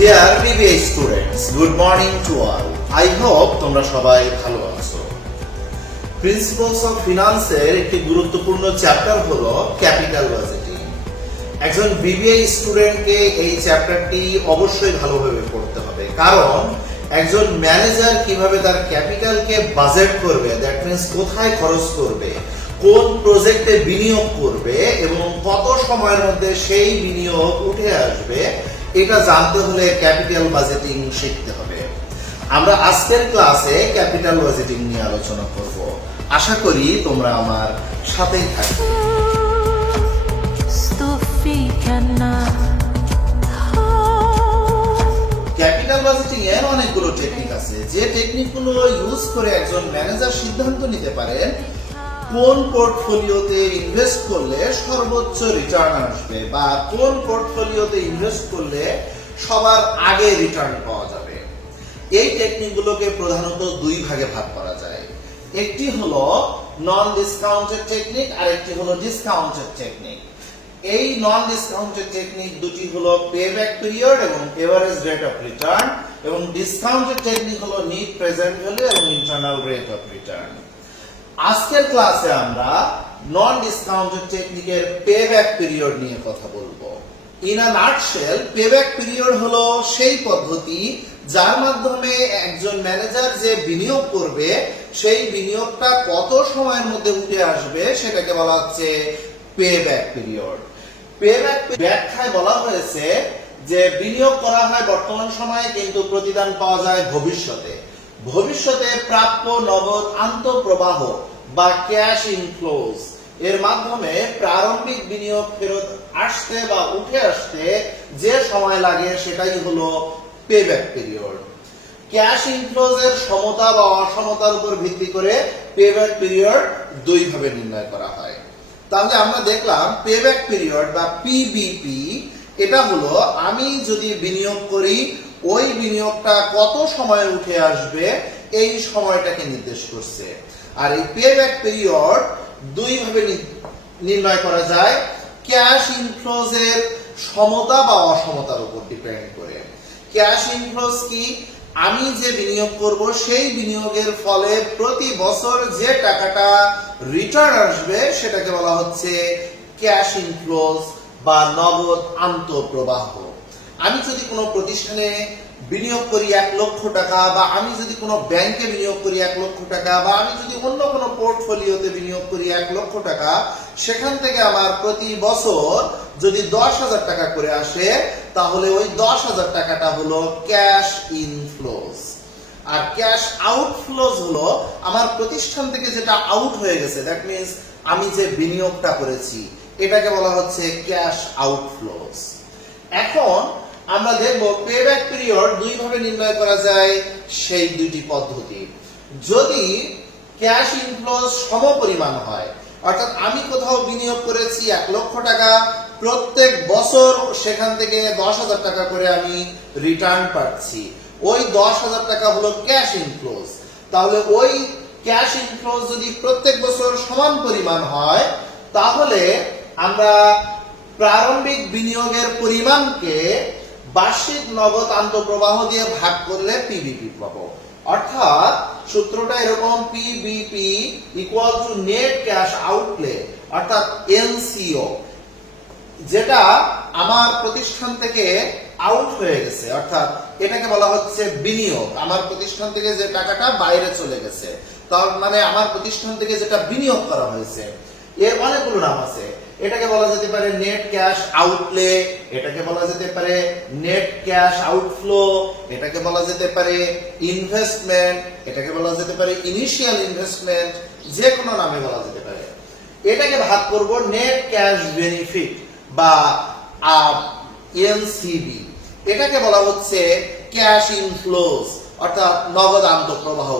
Dear BBA students, good morning to all. I hope তোমরা সবাই ভালো আছো। প্রিন্সিপালস অফ ফিনান্সের একটি গুরুত্বপূর্ণ চ্যাপ্টার হলো ক্যাপিটাল বাজেটিং। একজন বিবিএ স্টুডেন্টকে এই চ্যাপ্টারটি অবশ্যই ভালোভাবে পড়তে হবে, কারণ একজন ম্যানেজার কিভাবে তার ক্যাপিটালকে বাজেট করবে, দ্যাট মিন্স কোথায় খরচ করবে, কোন প্রজেক্টে বিনিয়োগ করবে এবং কত সময়ের মধ্যে সেই বিনিয়োগ উঠে আসবে, এটা জানতে হলে ক্যাপিটাল বাজেটিং শিখতে হবে। আমরা আজকের ক্লাসে ক্যাপিটাল বাজেটিং নিয়ে আলোচনা করব। আশা করি তোমরা আমার সাথেই থাকবে। ক্যাপিটাল বাজেটিং এর অনেকগুলো টেকনিক আছে, যে টেকনিকগুলো ইউজ করে একজন ম্যানেজার সিদ্ধান্ত নিতে পারেন কোন পোর্টফোলিওতে ইনভেস্ট করলে সর্বোচ্চ রিটার্ন আসবে বা কোন পোর্টফোলিওতে ইনভেস্ট করলে সবার আগে রিটার্ন পাওয়া যাবে। এই টেকনিকগুলোকে প্রধানত দুই ভাগে ভাগ করা যায়। একটি হলো নন ডিসকাউন্টেড টেকনিক আর একটি হলো ডিসকাউন্টেড টেকনিক। এই নন ডিসকাউন্টেড টেকনিক দুটি হলো পেব্যাক পিরিয়ড এবং এভারেজ রেট অফ রিটার্ন, এবং ডিসকাউন্টেড টেকনিক হলো নিট প্রেজেন্ট ভ্যালু এবং ইন্টারনাল রেট অফ রিটার্ন। আজকের ক্লাসে আমরা নন ডিসকাউন্টেড টেকনিকের পেব্যাক পিরিয়ড নিয়ে কথা বলবো। In a nutshell, payback period হলো সেই পদ্ধতি যার মাধ্যমে একজন ম্যানেজার যে বিনিয়োগ করবে সেই বিনিয়োগটা কত সময়ের মধ্যে উঠে আসবে সেটাকে বলা হচ্ছে পেব্যাক পিরিয়ড। পেব্যাক ব্যাখ্যায় বলা হয়েছে যে বিনিয়োগ করা হয় বর্তমান সময়ে, কিন্তু প্রতিদান পাওয়া যায় ভবিষ্যতে। ভবিষ্যতে প্রাপ্য নগদ আন্তঃপ্রবাহ বা ক্যাশ ইনফ্লোজ এর মাধ্যমে প্রারম্ভিক বিনিয়োগ ফেরত আসতে বা উঠে আসতে যে সময় লাগে সেটাই হলো পেব্যাক পিরিয়ড। ক্যাশ ইনফ্লোজ এর সমতা বা অসমতার উপর ভিত্তি করে পেব্যাক পিরিয়ড দুই ভাবে নির্ণয় করা হয়। তাহলে আমরা দেখলাম পেব্যাক পিরিয়ড বা পিবিপি, এটা হলো আমি যদি বিনিয়োগ করি ওই বিনিয়োগটা কত সময়ে উঠে আসবে এই সময়টাকে নির্দেশ করছে। আর এই পেব্যাক পিরিয়ড দুই ভাবে নির্ণয় করা যায়, ক্যাশ ইনফ্লোজ এর সমতা বা অসমতার উপর ডিপেন্ড করে। ক্যাশ ইনফ্লোজ কি? আমি যে বিনিয়োগ করব সেই বিনিয়োগের ফলে প্রতি বছর যে টাকাটা রিটার্ন আসবে সেটাকে বলা হচ্ছে ক্যাশ ইনফ্লোজ বা নগদ আন্তঃপ্রবাহ। আমি যদি কোনো প্রতিষ্ঠানে বিনিয়োগ করি 1 লক্ষ টাকা, বা আমি যদি কোনো ব্যাংকে বিনিয়োগ করি 1 লক্ষ টাকা, বা আমি যদি অন্য কোনো পোর্টফোলিওতে বিনিয়োগ করি 1 লক্ষ টাকা, সেখান থেকে আমার প্রতি বছর যদি 10,000 টাকা করে আসে, তাহলে ওই 10,000 টাকাটা হলো ক্যাশ ইনফ্লোজ। আর ক্যাশ আউটফ্লোজ হলো আমার প্রতিষ্ঠান থেকে যেটা আউট হয়ে গেছে, দ্যাট মিন্স আমি যে বিনিয়োগটা করেছি এটাকে বলা হচ্ছে ক্যাশ আউটফ্লোজ। এখন আমরা দেখব পেব্যাক পিরিয়ড দুই ভাবে নির্ণয় করা যায় সেই দুটি পদ্ধতি। যদি ক্যাশ ইনফ্লোজ সমপরিমাণ হয়, অর্থাৎ আমি কোথাও বিনিয়োগ করেছি 1 লক্ষ টাকা, প্রত্যেক বছর সেখান থেকে 10,000 টাকা করে আমি রিটার্ন পাচ্ছি, ওই 10,000 টাকা হলো ক্যাশ ইনফ্লোজ। তাহলে ওই ক্যাশ ইনফ্লোজ যদি প্রত্যেক বছর সমান পরিমাণ হয়, তাহলে আমরা প্রারম্ভিক বিনিয়োগের পরিমাণকে বার্ষিক নগদ আন্তঃপ্রবাহ দিয়ে ভাগ করলে পিবিপি পাবো। অর্থাৎ সূত্রটা এরকম, PBP equal to net cash outlay, অর্থাৎ এনসিও, যেটা আমার প্রতিষ্ঠান থেকে আউট হয়ে গেছে, অর্থাৎ এটাকে বলা হচ্ছে বিনিয়োগ। আমার প্রতিষ্ঠান থেকে যে টাকাটা বাইরে চলে গেছে, তার মানে আমার প্রতিষ্ঠান থেকে যেটা বিনিয়োগ করা হয়েছে, এর অনেকগুলো নাম আছে। এটাকে বলা যেতে পারে নেট ক্যাশ আউটলে, এটাকে বলা যেতে পারে নেট ক্যাশ আউটফ্লো, এটাকে বলা যেতে পারে ইনভেস্টমেন্ট, এটাকে বলা যেতে পারে ইনিশিয়াল ইনভেস্টমেন্ট, যে কোনো নামে বলা যেতে পারে। এটাকে ভাগ করব নেট ক্যাশ বেনিফিট বা এনসিবি, এটাকে বলা হচ্ছে ক্যাশ ইনফ্লোজ অর্থাৎ নগদ আন্তঃপ্রবাহ।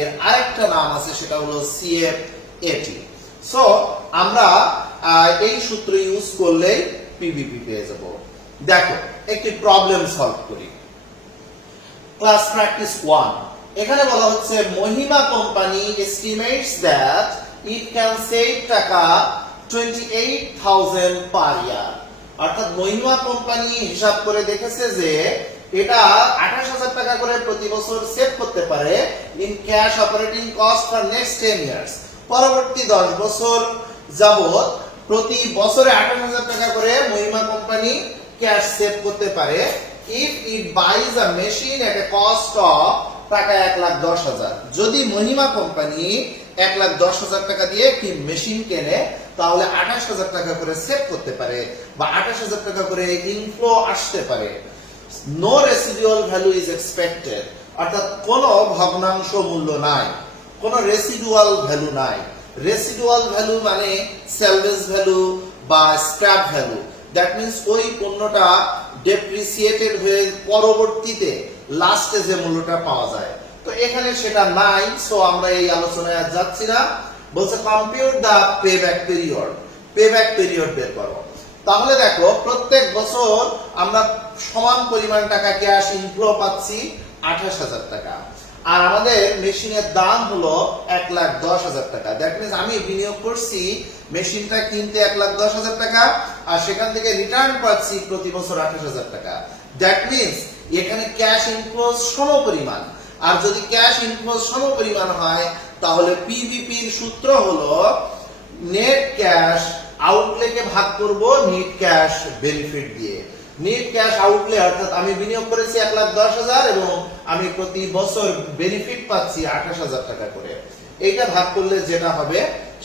এর আরেকটা নাম আছে, সেটা হলো সিএফএটি। সো আমরা এই সূত্র ইউজ করলে পিবিপি পেয়ে যাব। দেখো একটি প্রবলেম সলভ করি। ক্লাস প্র্যাকটিস 1, এখানে বলা হচ্ছে Mahima company estimates that it can save taka 28,000 পার ইয়ার। অর্থাৎ মহিমা কোম্পানি হিসাব করে দেখেছে যে এটা 28,000 টাকা করে প্রতি বছর সেভ করতে পারে in cash operating cost for next 10 years. পরবর্তী 10 বছর যাবত প্রতি বছরে 28,000 টাকা করে মহিমা কোম্পানি ক্যাশ সেভ করতে পারে if it বাইজ a machine at A cost of টাকা 1,10,000। যদি মহিমা কোম্পানি 1,10,000 টাকা দিয়ে কি মেশিন কেনে তাহলে 28,000 টাকা করে সেভ করতে পারে বা 28,000 টাকা করে ইনফ্লো আসতে পারে। No residual value is expected, অর্থাৎ কোনো ভগ্নাংশ মূল্য নাই, কোনো রেসিডুয়াল ভ্যালু নাই। রেসিডুয়াল ভ্যালু মানে সেলভেজ ভ্যালু বা স্ক্র্যাপ ভ্যালু, দ্যাট মিন্স ওই পণ্যটা ডেপ্রিসিয়েটেড হয়ে পরবর্তীতে লাস্টে যে মূল্যটা পাওয়া যায়, তো এখানে সেটা নাই। সো আমরা এই আলোচনায় আর যাচ্ছি না। বলছে কম্পিউট দা পেব্যাক পিরিয়ড, পেব্যাক পিরিয়ড বের করো। তাহলে দেখো প্রত্যেক বছর আমরা সমান পরিমাণ টাকা ক্যাশ ইনফ্লো পাচ্ছি 28,000 টাকা, আর আমাদের মেশিনের দাম হলো 1,10,000 টাকা। দ্যাট মিন্স আমি বিনিয়োগ করছি মেশিনটা কিনতে 1,10,000 টাকা, আর সেখান থেকে রিটার্ন পাচ্ছি প্রতি বছর 28,000 টাকা। দ্যাট মিন্স এখানে ক্যাশ ইনফ্লোজ সমপরিমাণ, আর যদি ক্যাশ ইনফ্লোজ সমপরিমাণ হয় তাহলে পিভিপির সূত্র হলো নেট ক্যাশ আউটলেকে ভাগ করব নেট ক্যাশ বেনিফিট দিয়ে। নেট ক্যাশ আউটলে অর্থাৎ আমি বিনিয়োগ করেছি 1,10,000 এবং আমি প্রতি বছর বেনিফিট পাচ্ছি 28,000 টাকা করে। এইটা ভাগ করলে যেটা হবে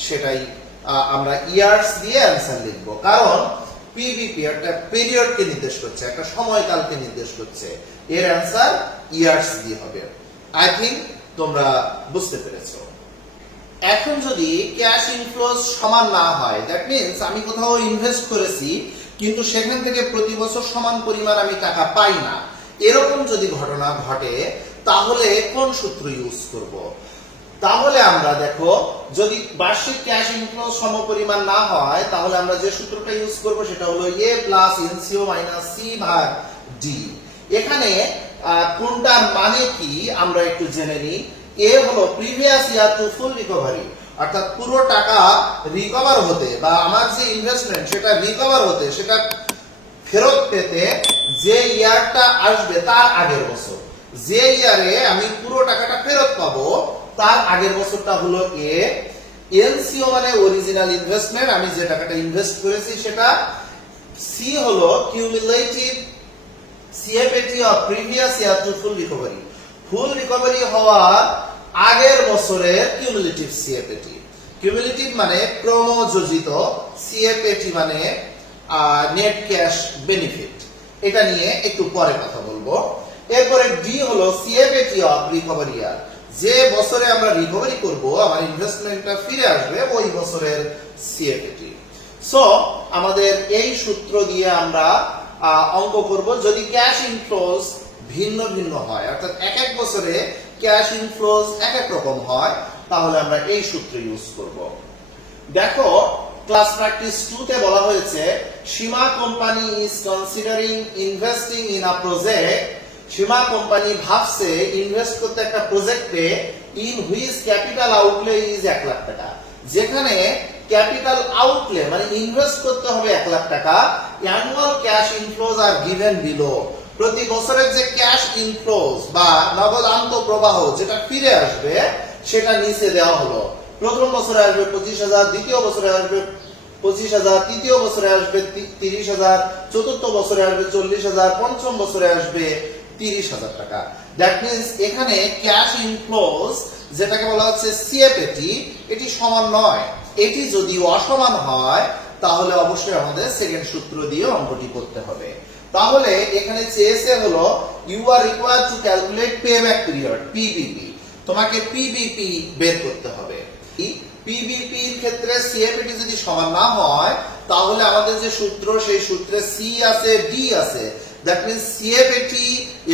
সেটাই আমরা ইয়ার্স দিয়ে অ্যানসার লিখব, কারণ পিভিপি একটা পিরিয়ডকে নির্দেশ করছে, একটা সময়কালকে নির্দেশ করছে, এর অ্যানসার ইয়ার্স দিয়ে হবে। আই থিংক তোমরা বুঝতে পেরেছো। এখন যদি ক্যাশ ইনফ্লোজ সমান না হয়, দ্যাট মিন্স আমি কোথাও ইনভেস্ট করেছি কিন্তু সেখান থেকে প্রতি বছর সমান পরিমাণ আমি টাকা পাই না, এরকম যদি ঘটনা ঘটে তাহলে কোন সূত্র ইউজ করব? তাহলে আমরা দেখো যদি বার্ষিক ক্যাশ ইনফ্লো সমপরিমাণ না হয় তাহলে আমরা যে সূত্রটা ইউজ করব সেটা হলো এ প্লাস এনসিও মাইনাস সি ভাগ ডি। এখানে কোনটার মানে কি আমরা একটু জেনে নিই। এ হলো previous year to full recovery, অর্থাৎ পুরো টাকা রিকভার হতে বা আমার যে ইনভেস্টমেন্ট সেটা রিকভার হতে, সেটা ফেরত পেতে যে ইয়ারটা আসবে তার আগের বছর, যে ইয়ারে আমি পুরো টাকাটা ফেরত পাবো তার আগের বছরটা হলো এ। এনসিও মানে অরিজিনাল ইনভেস্টমেন্ট, আমি যে টাকাটা ইনভেস্ট করেছি সেটা। সি হলো cumulative CFAT of previous year to full recovery, full recovery হওয়ার আগের বছরের কিউমুলেটিভ সিএফএটি। কিউমুলেটিভ মানে ক্রমযোজিত, সিএফএটি মানে নেট ক্যাশ বেনিফিট। এটা নিয়ে একটু পরে কথা বলবো। এরপরে ডি হলো সিএফএটি অফ রিকভারি ইয়ার, যে বছরে আমরা রিকভারি করব আমার ইনভেস্টমেন্টটা ফিরে আসবে ওই বছরের সিএফএটি। সো আমাদের এই সূত্র দিয়ে আমরা অঙ্ক করব। যদি ক্যাশ ইনফ্লোজ ভিন্ন ভিন্ন হয়, অর্থাৎ এক এক বছরে ক্যাশ ইনফ্লোজ এক এক রকম হয়, তাহলে আমরা এই সূত্র ইউজ করব। দেখো ক্লাস প্র্যাকটিস 2 তে বলা হয়েছে Seema company is considering investing in a project. Seema company ভাবছে ইনভেস্ট করতে একটা প্রজেক্টে in which capital outlay is 1,00,000 taka, যেখানে ক্যাপিটাল আউটলে মানে ইনভেস্ট করতে হবে 1,00,000 টাকা। Annual cash inflows are given below, প্রতি বছরের যে ক্যাশ ইনফ্লোজ বা নগদ আন্তঃপ্রবাহ যেটা ফিরে আসবে সেটা নিচে দেওয়া হলো। প্রথম বছরে আসবে 25,000, দ্বিতীয় বছরে আসবে 25,000, তৃতীয় বছরে আসবে 30,000, চতুর্থ বছরে আসবে 40,000, পঞ্চম বছরে আসবে 30,000 টাকা। দ্যাট মিন্স এখানে ক্যাশ ইনফ্লোজ যেটাকে বলা হচ্ছে সিএফএটি, এটি সমান নয়। এটি যদি অসমান হয় তাহলে অবশ্যই আমাদের সেকেন্ড সূত্র দিয়ে অঙ্কটি করতে হবে। তাহলে এখানে চেয়েছে হলো you are required to calculate payback period, PBP. তোমাকে পিবিপি বের করতে হবে। পিবিপি এর ক্ষেত্রে সিএফএটি যদি সমান না হয় তাহলে আমাদের যে সূত্র সেই সূত্রে সি আছে, ডি আছে, দ্যাট মিন্স সিএফএটি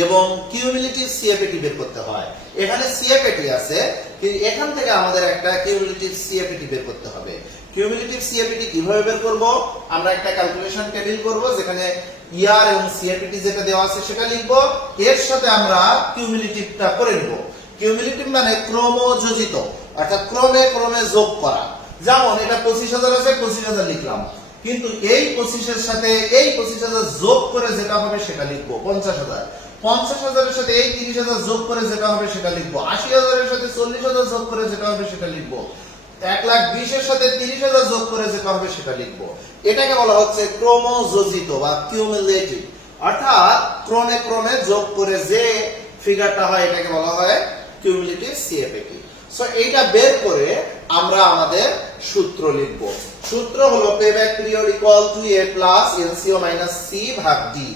এবং কিউমুলেটিভ সিএফএটি বের করতে হয়। এখানে সিএফএটি আছে কিন্তু এখান থেকে আমাদের একটা কিউমুলেটিভ সিএফএটি বের করতে হবে। কিউমুলেটিভ সিএফএটি কিভাবে বের করব? আমরা একটা ক্যালকুলেশন টেবিল করব যেখানে ইয়ার এবং সিএফএটি যেটা দেওয়া আছে সেটা লিখব, এর সাথে আমরা কিউমুলেটিভটা করে নেব। কিউমুলেটিভ মানে ক্রমযোজিত, অর্থাৎ ক্রমে ক্রমে যোগ করা। যেমন এটা 25,000 আছে, 25,000 লিখলাম, কিন্তু এই 25 এর সাথে এই 25,000 যোগ করে যেটা হবে সেটা লিখবো 50,000। 50,000 এর সাথে এই 30,000 যোগ করে যেটা হবে সেটা লিখবো, 80,000 এর সাথে 40,000 যোগ করে যেটা হবে সেটা লিখবো, 1,20,000 এর সাথে 30,000 যোগ করে যেটা হবে সেটা লিখবো। এটাকে বলা হচ্ছে ক্রমযোজিত বা কিউমুলেটিভ, অর্থাৎ ক্রমে ক্রমে যোগ করে যে ফিগারটা হয় এটাকে বলা হয় কিউমুলেটিভ সিএফএটি। সো এইটা বের করে আমরা আমাদের সূত্র লিখব। সূত্র হলো payback period equal to a plus LCO minus C ভাগ ডি।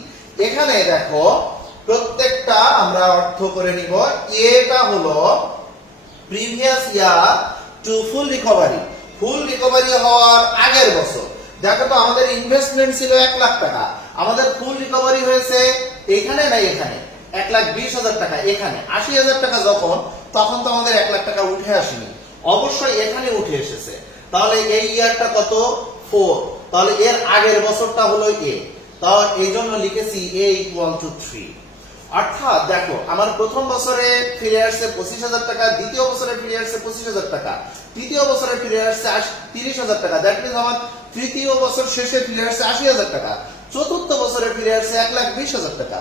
এখানে দেখো প্রত্যেকটা আমরা অর্থ করে নিব। এটা হলো previous year to full recovery, full recovery হওয়ার আগের বছর। দেখো তো আমাদের ইনভেস্টমেন্ট ছিল 1 লাখ টাকা, আমাদের ফুল রিকভারি হয়েছে এখানে না এখানে 1,20,000 টাকা, এখানে 80,000 টাকা যখন, তখন তো আমাদের 1 লাখ টাকা উঠে আসেনি, অবশ্যই এখানে উঠে এসেছে। তাহলে এই ইয়ারটা কত 4, তাহলে এর আগের বছরটা হলো এ, তাহলে এই জন্য লিখেছি a ইকুয়াল টু 3। অর্থাৎ দেখো আমার প্রথম বছরে ফিরে আসছে 25,000 টাকা, দ্বিতীয় বছরে ফিরে আসছে 25,000 টাকা, তৃতীয় বছরে ফিরে আসছে 30,000 টাকা, দ্যাট মিন্স আমার তৃতীয় বছর শেষে ফিরে আসছে 80,000 টাকা, চতুর্থ বছরে ফিরে আসছে 1,20,000 টাকা।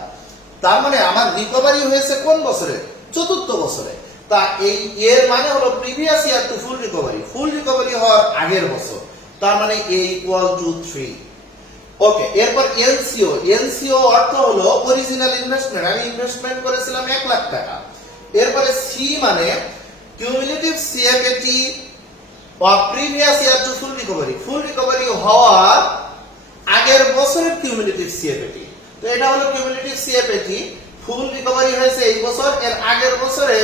তার মানে আমার রিকভারি হয়েছে কোন বছরে? চতুর্থ বছরে। তা এই এর মানে হলো previous year to full recovery, full recovery হওয়ার আগের বছর, তার মানে a ইকুয়াল টু 3। ওকে, এরপর এলসিও, এলসিও অর্থ হলো অরিজিনাল ইনভেস্টমেন্ট, আমি ইনভেস্টমেন্ট করেছিলাম 1 লাখ টাকা। এরপরে সি মানে cumulative CFAT of previous year to full recovery, full recovery হওয়ার আগের বছরের কিউমুলেটিভ সিএফএটি। তো এটা হলো কিউমুলেটিভ সিএফএটি, ফুল রিকভারি হয়েছে এই বছর, এর আগের বছরে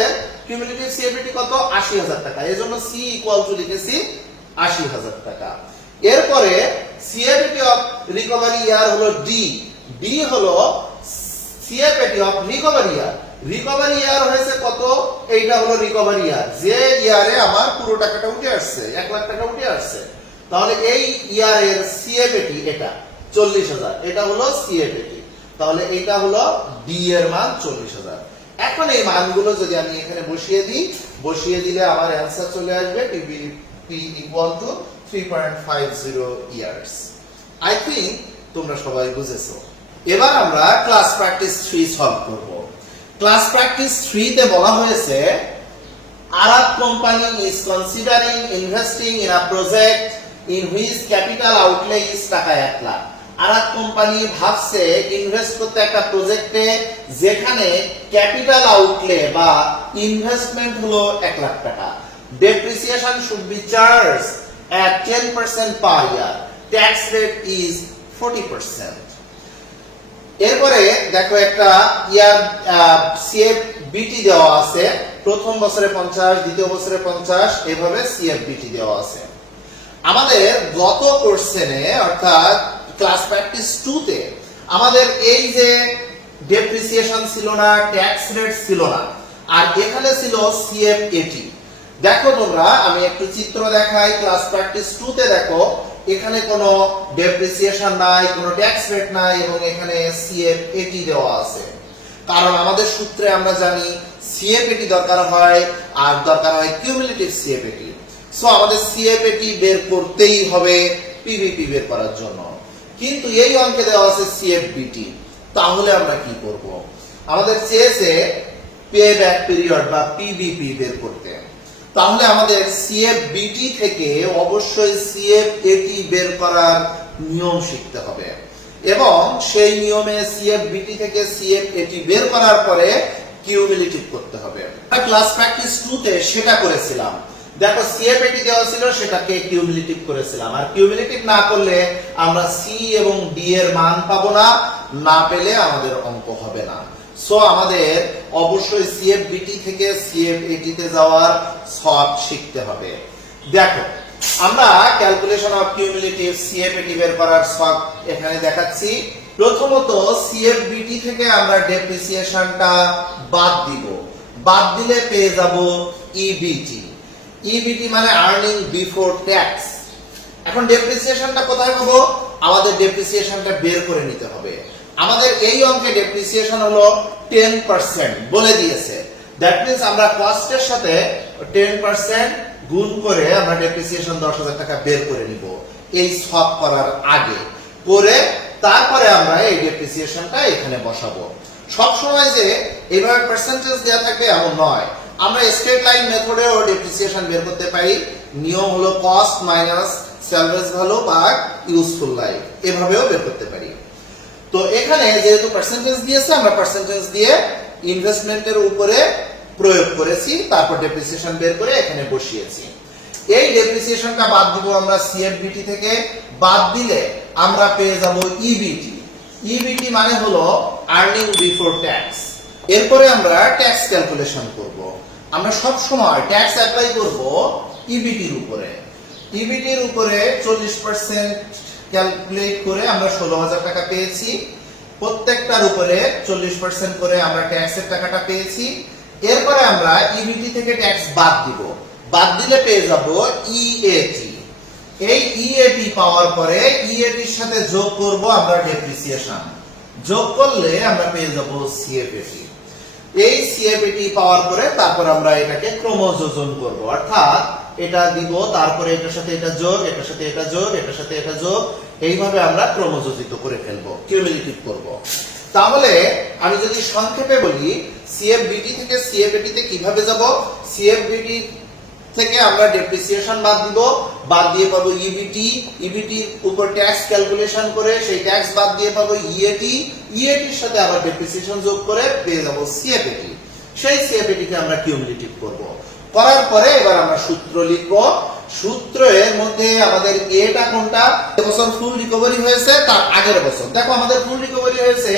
কিউমুলেটিভ সিএফএটি কত? 80,000 টাকা। এজন্য সি ইকুয়াল টু লিখেছি 80,000 টাকা। এরপরে সিএফএটি অফ রিকভারি ইয়ার হলো ডি, ডি হলো CFAT of recovery year, recovery year হয়েছে কত? এইটা হলো রিকভারি ইয়ার, যে ইয়ারে আমার পুরো টাকাটা উঠে আসছে, 1 লাখ টাকা উঠে আসছে। তাহলে এই ইয়ারের সিএফএটি এটা 40,000, এটা হলো সিএফএটি। তাহলে এটা হলো ডি এর মান 40,000। এখন এই মানগুলো যদি আমি এখানে বসিয়ে দিই, বসিয়ে দিলে আমার অ্যানসার চলে আসবে P equal to 3.50 years. I think তোমরা সবাই বুঝেছো। এবার আমরা ক্লাস প্র্যাকটিস 3 সলভ করব। ক্লাস প্র্যাকটিস 3 তে বলা হয়েছে Arab company is considering investing in a project in which capital outlay is টাকা 1 লাখ। আরাব কোম্পানি ভাবছে ইনভেস্ট করতে একটা প্রজেক্টে যেখানে ক্যাপিটাল আউটলে বা ইনভেস্টমেন্ট হলো 1 লাখ টাকা। Depreciation should be charged at 10% per year, tax rate is 40%. এরপরে দেখো একটা ইয়ার সিএফবিটি দেওয়া আছে, প্রথম বছরে 50, দ্বিতীয় বছরে 50, এভাবে সিএফবিটি দেওয়া আছে। আমাদের গত কোশ্চেনে অর্থাৎ ক্লাস প্র্যাকটিস 2 তে আমাদের এই যে ডেপ্রিসিয়েশন ছিল না, ট্যাক্স রেট ছিল না, আর এখানে ছিল সিএফএটি। দেখো তোমরা, আমি একটু চিত্র দেখাই। ক্লাস প্র্যাকটিস 2 তে দেখো এখানে কোনো ডেপ্রিসিয়েশন নাই, কোনো ট্যাক্স রেট নাই, এবং এখানে সিএফএটি দেওয়া আছে। কারণ আমাদের সূত্রে আমরা জানি সিএফএটি দরকার হয়, আর দরকার হয় কিউমুলেটিভ সিএফএটি। সো আমাদের সিএফএটি বের করতেই হবে পিভিপি বের করার জন্য। কিন্তু এই অঙ্কে দেওয়া আছে সিএফবিটি, তাহলে আমরা কি করব? আমাদের চেয়েছে পেব্যাক পিরিয়ড বা পিবিপি বের করতে। তাহলে আমাদের সিএফবিটি থেকে অবশ্যই সিএফএটি বের করার নিয়ম শিখতে হবে, এবং সেই নিয়মে সিএফবিটি থেকে সিএফএটি বের করার পরে কিউমুলেটিভ করতে হবে। ক্লাস প্র্যাকটিস 2 তে সেটা করেছিলাম। দেখো সিএফএটি দেওয়া ছিল, সেটাকে কিউমুলেটিভ করেছিলাম, আর কিউমুলেটিভ না করলে আমরা সি এবং ডি এর মান পাবো না, না পেলে আমাদের অঙ্ক হবে না। সো আমাদের অবশ্যই সিএফবিটি থেকে সিএফএটি তে যাওয়ার শর্ট শিখতে হবে। দেখো আমরা ক্যালকুলেশন অফ কিউমুলেটিভ সিএফএটি বের করার শর্ট এখানে দেখাচ্ছি। প্রথমত সিএফবিটি থেকে আমরা ডেপ্রিসিয়েশনটা বাদ দিব, বাদ দিলে পেয়ে যাব ইবিটি। ইবিটি মানে আর্নিং বিফোর ট্যাক্স। এখন ডেপ্রিসিয়েশনটা কোথায় পাবো? আমাদের ডেপ্রিসিয়েশনটা বের করে নিতে হবে। আমাদের এই অঙ্কে ডেপ্রিসিয়েশন হলো 10% বলে দিয়েছে। দ্যাট মিন্স আমরা কস্টের সাথে 10% গুণ করে আমরা ডেপ্রিসিয়েশন 10,000 টাকা বের করে নিব এই সব করার আগে, করে তারপরে আমরা এই ডেপ্রিসিয়েশনটা এখানে বসাবো। সব সময় যে এইভাবে পার্সেন্টেজ দেওয়া থাকবে এমন নয়। আমরা স্ট্রেট লাইন মেথডেও ডেপ্রিসিয়েশন বের করতে পারি। নিয়ম হলো কস্ট মাইনাস স্যালভেজ ভ্যালু ভাগ ইউজফুল লাইফ, এভাবেও বের করতে পারি। তো এখানে যেহেতু পার্সেন্টেজ দিয়েছে, আমরা পার্সেন্টেজ দিয়ে ইনভেস্টমেন্টের উপরে প্রয়োগ করেছি, তারপর ডেপ্রিসিয়েশন বের করে এখানে বসিয়েছি। এই ডেপ্রিসিয়েশনটা বাদ দিব আমরা সিএফবিটি থেকে। বাদ দিলে আমরা পেয়ে যাব ইবিটি। ইবিটি মানে হলো আর্নিং বিফোর ট্যাক্স। এরপরে আমরা ট্যাক্স ক্যালকুলেশন করব। আমরা সব সময় ট্যাক্স অ্যাপ্লাই করব ইবিটির উপরে। ইবিটির উপরে 40% ক্যালকুলেট করে আমরা 16,000 টাকা পেয়েছি। প্রত্যেকটার উপরে 40% করে আমরা ট্যাক্সের টাকাটা পেয়েছি। এরপরে আমরা ইবিটি থেকে ট্যাক্স বাদ দিব। বাদ দিলে পেয়ে যাব ইএটি। এই ইএটি পাওয়ার পরে ইএটির সাথে যোগ করব আমরা ডেপ্রিসিয়েশন। যোগ করলে আমরা পেয়ে যাব সিএফএটি। এই সিএফএটি পাওয়ার পরে তারপর আমরা এটাকে ক্রমযোজন করব, অর্থাৎ এটা দিব, তারপরে এটার সাথে এটা যোগ, এটার সাথে এটা যোগ, এটার সাথে এটা যোগ, এইভাবে আমরা ক্রমযোজিত করে ফেলবো, কিউমুলেটিভ করব। তাহলে আমি যদি সংক্ষেপে বলি, সিএফবিটি থেকে সিএফএটি তে কিভাবে যাব? সিএফবিটি থেকে আমরা ডেপ্রিসিয়েশন বাদ দিব, বাদ দিয়ে পাবো ইবিটি। ইবিটির উপর ট্যাক্স ক্যালকুলেশন করে সেই ট্যাক্স বাদ দিয়ে পাবো ইএটি। ইএটির সাথে আবার ডেপ্রিসিয়েশন যোগ করে পেয়ে যাব সিএফএটি। সেই সিএফএটি কে আমরা কিউমুলেটিভ করব। করার পরে এবার আমরা সূত্র লিখব। সূত্রের মধ্যে আমাদের এটা কোনটা? এবছর ফুল রিকভারি হয়েছে তার আগের বছর। দেখো আমাদের ফুল রিকভারি হয়েছে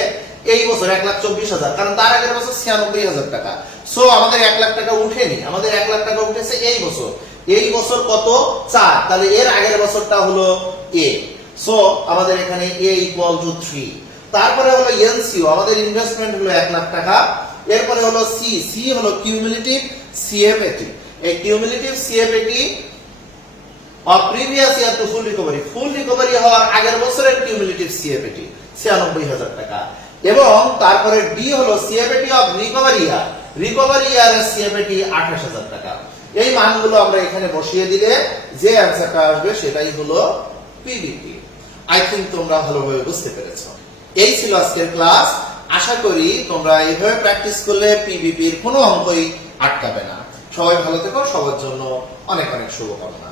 এই বছর 1,24,000, কারণ তার আগের বছর 96,000 টাকা। সো আমাদের 1 লাখ টাকা উঠেনি, আমাদের 1 লাখ টাকা উঠেছে এই বছর। এই বছর কত? 4, তাহলে এর আগের বছরটা হলো এ। সো আমাদের এখানে এ ইকুয়াল টু 3। তারপরে হলো এনসিও, আমাদের ইনভেস্টমেন্ট হলো 1 লাখ টাকা। এরপরে হলো সি, সি হলো কিউমুলেটিভ সিএফএটি। এই cumulative CFAT of previous year to full recovery, full recovery হওয়ার আগের বছরের কিউমুলেটিভ সিএফএটি 96,000 টাকা। এবং তারপরে ডি হলো CFAT of recovery year, recovery ইয়ারের সিএফএটি 28,000 টাকা। এই মানগুলো আমরা এখানে বসিয়ে দিলে যে অ্যানসারটা আসবে সেটাই হলো পিবিপি। আই থিংক তোমরা ভালোভাবে বুঝতে পেরেছো। এই ছিল আজকের ক্লাস। আশা করি তোমরা এইভাবে প্র্যাকটিস করলে পিবিপির কোনো অঙ্কই আটকাবে না। সবাই ভালো থেকো, সবার জন্য অনেক অনেক শুভকামনা।